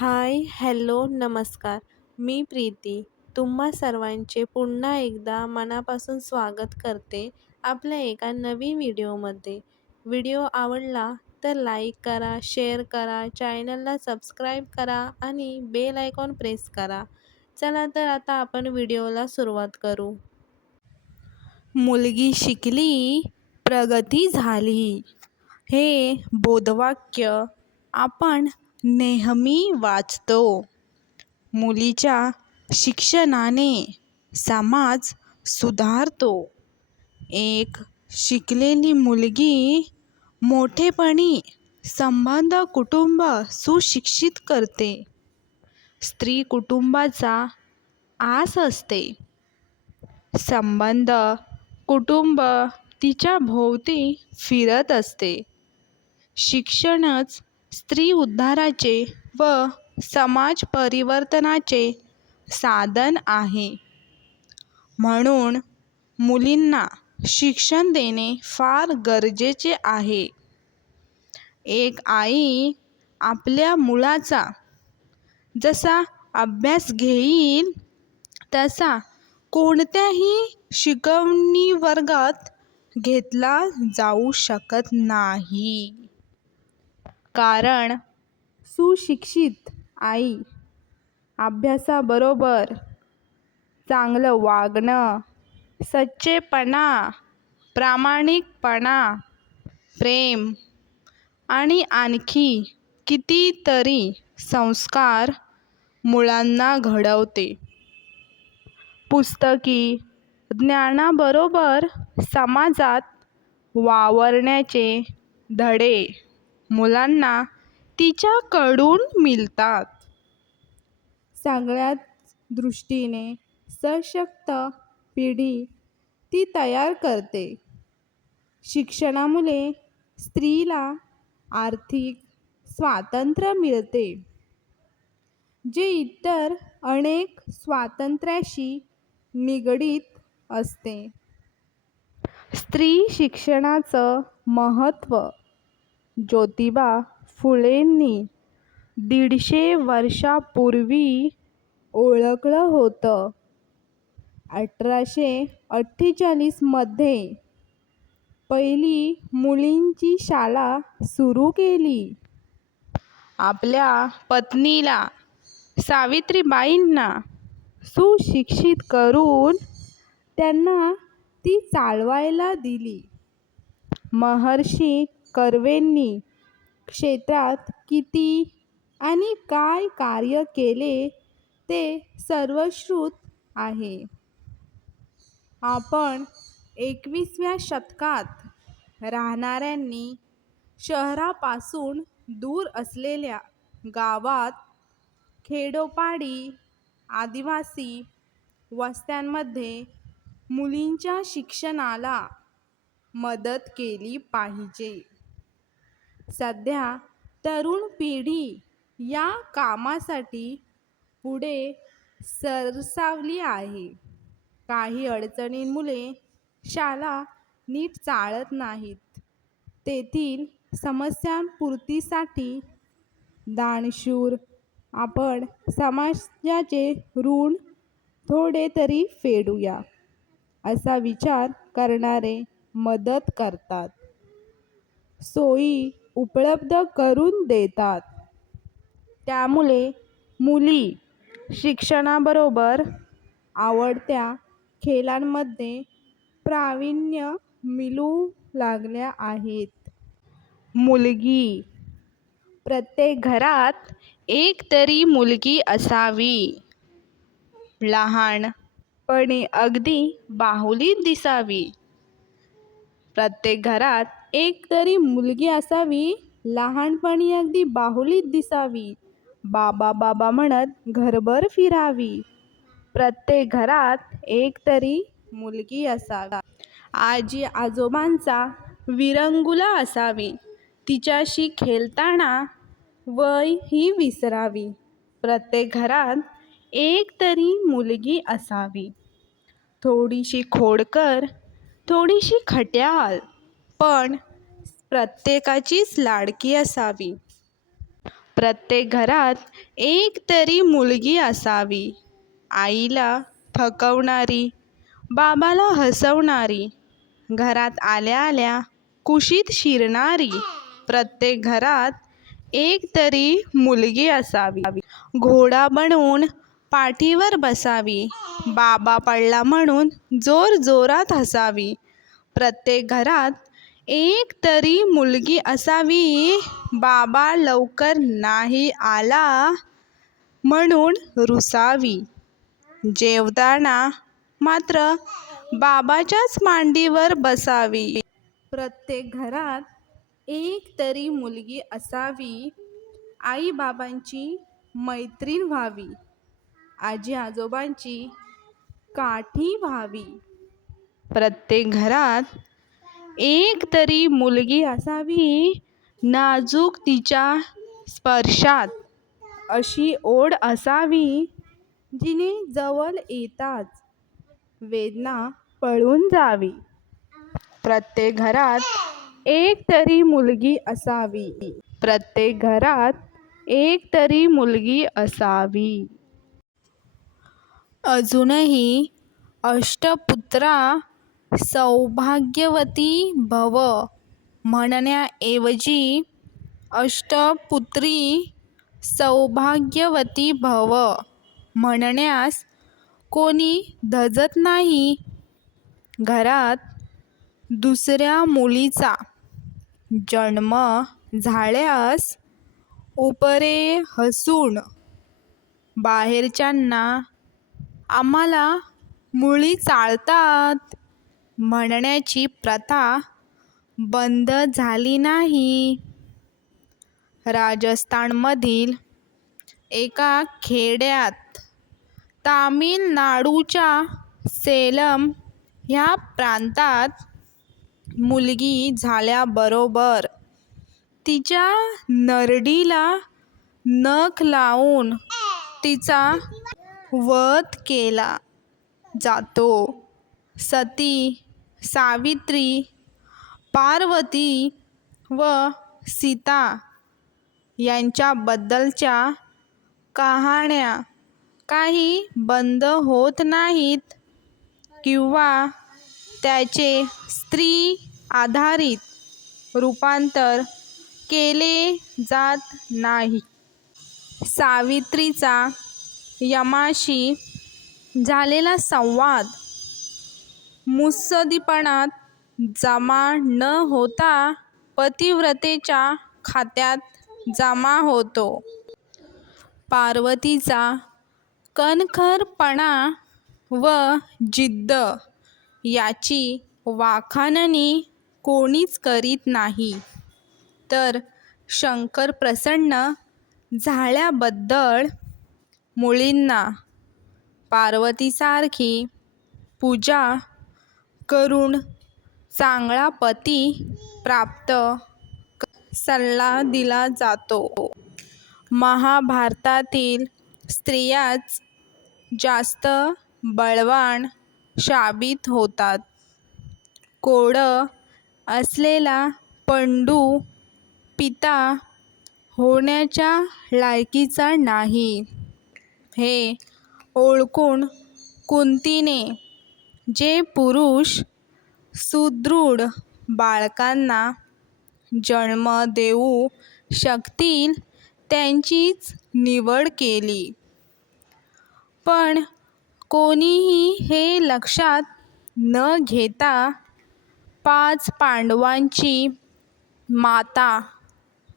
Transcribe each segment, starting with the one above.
हाय, hello, नमस्कार. मी प्रीती. तुम्हा सर्वांचे पुन्हा एकदा मनापासून स्वागत करते आपल्या एका नवीन व्हिडिओमध्ये. व्हिडिओ आवडला तर लाईक करा, शेअर करा, चॅनलला सबस्क्राईब करा आणि बेल आयकॉन प्रेस करा. चला तर आता आपण व्हिडिओला सुरुवात करू. मुलगी शिकली, प्रगती झाली. हे बोधवाक्य आपण नेहमी वाचतो. मुलीच्या शिक्षणाने समाज सुधारतो. एक शिकलेली मुलगी मोठेपणी संबंध कुटुंब सुशिक्षित करते. स्त्री कुटुंबाचा आस असते. संबंध कुटुंब तिच्या भोवती फिरत असते. शिक्षणच स्त्री उद्धाराचे व समाज परिवर्तनाचे साधन आहे. म्हणून मुलींना शिक्षण देणे फार गरजेचे आहे. एक आई आपल्या मुलाचा जसा अभ्यास घेईल तसा कोणत्याही शिकवणी वर्गात घेतला जाऊ शकत नाही. कारण सुशिक्षित आई अभ्यासाबरोबर चांगलं वागणं, सच्चेपणा, प्रामाणिकपणा, प्रेम आणि आणखी कितीतरी संस्कार मुलांना घडवते. पुस्तकी ज्ञानाबरोबर समाजात वावरण्याचे धडे मुलांना तिच्याकडून मिळतात. सगळ्याच दृष्टीने सशक्त पिढी ती तयार करते. शिक्षणामुळे स्त्रीला आर्थिक स्वातंत्र्य मिळते, जे इतर अनेक स्वातंत्र्याशी निगडीत असते. स्त्री शिक्षणाचं महत्त्व ज्योतिबा फुलेंनी 150 वर्षांपूर्वी ओळखलं होतं. 1848 मध्ये पहिली मुलींची शाळा सुरू केली. आपल्या पत्नीला सावित्रीबाईंना सुशिक्षित करून त्यांना ती चालवायला दिली. महर्षी कर्वेंनी क्षेत्रात किती आणि काय कार्य केले ते सर्वश्रुत आहे. आपण 21व्या शतकात राहणाऱ्यांनी शहरापासून दूर असलेल्या गावात, खेडोपाडी, आदिवासी वस्त्यांमध्ये मुलींच्या शिक्षणाला मदत केली पाहिजे. सध्या तरुण पिढी या कामासाठी पुढे सरसावली आहे. काही अडचणींमुळे शाळा नीट चालत नाहीत. तेथील समस्यांपूर्तीसाठी दानशूर आपण समाजाचे ऋण थोडे तरी फेडूया असा विचार करणारे मदत करतात. सोयी उपलब्ध करून देतात. त्यामुळे मुली शिक्षणाबरोबर आवडत्या खेळांमध्ये प्रावीण्य मिळवू लागल्या आहेत. मुलगी. प्रत्येक घरात एक तरी मुलगी असावी. लहानपणी अगदी बाहुलीत दिसावी. प्रत्येक घरात एक तरी मुलगी असावी. लहानपणी अगदी बाहुलीत दिसावी. बाबा बाबा म्हणत घरभर फिरावी. प्रत्येक घरात एक तरी मुलगी असावी. आजी आजोबांचा विरंगुळा असावी. तिच्याशी खेळताना वय ही विसरावी. प्रत्येक घरात एक तरी मुलगी असावी. थोडीशी खोडकर, थोडीशी खट्याळ, पण प्रत्येकाचीच लाडकी असावी. प्रत्येक घरात एक तरी मुलगी असावी, आईला थकवणारी, बाबाला हसवणारी, घरात आल्या आल्या कुशीत शिरणारी. प्रत्येक घरात एक तरी मुलगी असावी, घोडा बनवून पाठीवर बसावी, बाबा पडला म्हणून जोर जोरात हसावी. प्रत्येक घरात एक तरी मुलगी असावी, बाबा लवकर नाही आला म्हणून रुसावी. जेवताना मात्र बाबाच्याच मांडीवर बसावी. प्रत्येक घरात एक तरी मुलगी असावी, आई बाबांची मैत्रीण व्हावी, आजी आजोबांची काठी व्हावी. प्रत्येक घरात एक तरी मुलगी असावी, नाजूक तिच्या स्पर्शात अशी ओढ असावी, जिने जवळ येताच वेदना पळून जावी. प्रत्येक घरात एक तरी मुलगी असावी, प्रत्येक घरात एक तरी मुलगी असावी. अजूनही अष्टपुत्रा सौभाग्यवती भव म्हणण्याऐवजी अष्टपुत्री सौभाग्यवती भव म्हणण्यास कोणी धजत नाही. घरात दुसऱ्या मुलीचा जन्म झाल्यास उपरे हसून बाहेरच्यांना आम्हाला मुली चालतात म्हणण्याची प्रथा बंद झाली नाही. राजस्थानमधील एका खेड्यात तामिळनाडूच्या सेलम ह्या प्रांतात मुलगी झाल्याबरोबर तिच्या नरडीला नख लावून तिचा वध केला जातो. सती, सावित्री, पार्वती व सीता यांच्याबद्दलच्या कहाण्या काही बंद होत नाहीत किंवा त्याचे स्त्री आधारित रूपांतर केले जात नाही. सावित्रीचा यमाशी झालेला संवाद मुत्सद्दीपणात जमा न होता पतिव्रतेच्या खात्यात जमा होतो. पार्वतीचा कणखरपणा व जिद्द याची वाखाणणी कोणीच करीत नाही, तर शंकर प्रसन्न झाल्याबद्दल मुलींना पार्वतीसारखी पूजा करून चांगला पती प्राप्त सल्ला दिला जातो. महाभारतातील स्त्रियाच जास्त बलवान साबित होतात. कोडं असलेला पंडू पिता होण्याच्या लायकीचा नाही, हे ओळखून कुंतीने जे पुरुष सुदृढ बालकांना जन्म देऊ शकतील त्यांचीच निवड केली. पण कोणीही हे लक्षात न घेता 5 पांडवांची माता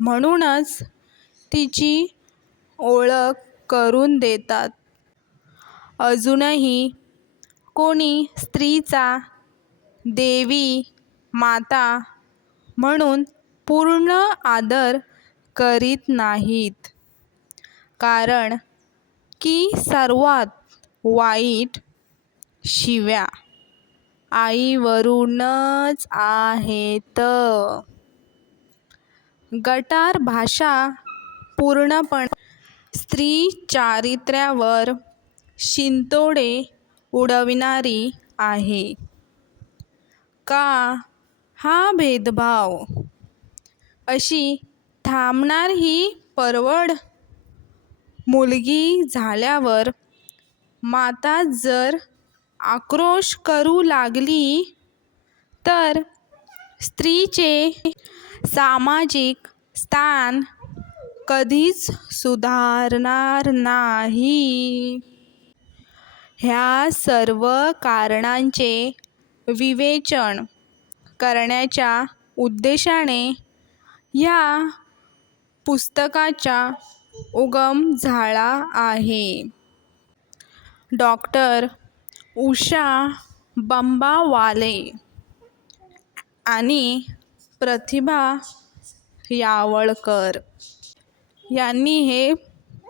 म्हणूनच तिची ओळख करून देतात. अजूनही कोणी स्त्रीचा देवी माता म्हणून पूर्ण आदर करीत नाहीत, कारण की सर्वात वाईट शिव्या आईवरूनच आहेत. गटार भाषा पूर्णपणे स्त्री चारित्र्यावर शिंतोडे उडविणारी आहे. का हा भेदभाव? अशी थांबणार ही परवड. मुलगी झाल्यावर माता जर आक्रोश करू लागली तर स्त्रीचे सामाजिक स्थान कधीच सुधारणार नाही. ह्या सर्व कारणांचे विवेचन करण्याच्या उद्देशाने ह्या पुस्तकाचा उगम झाला आहे. डॉक्टर उषा बंबावाले आणि प्रतिभा यावळकर यांनी हे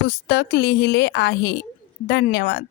पुस्तक लिहिले आहे. धन्यवाद.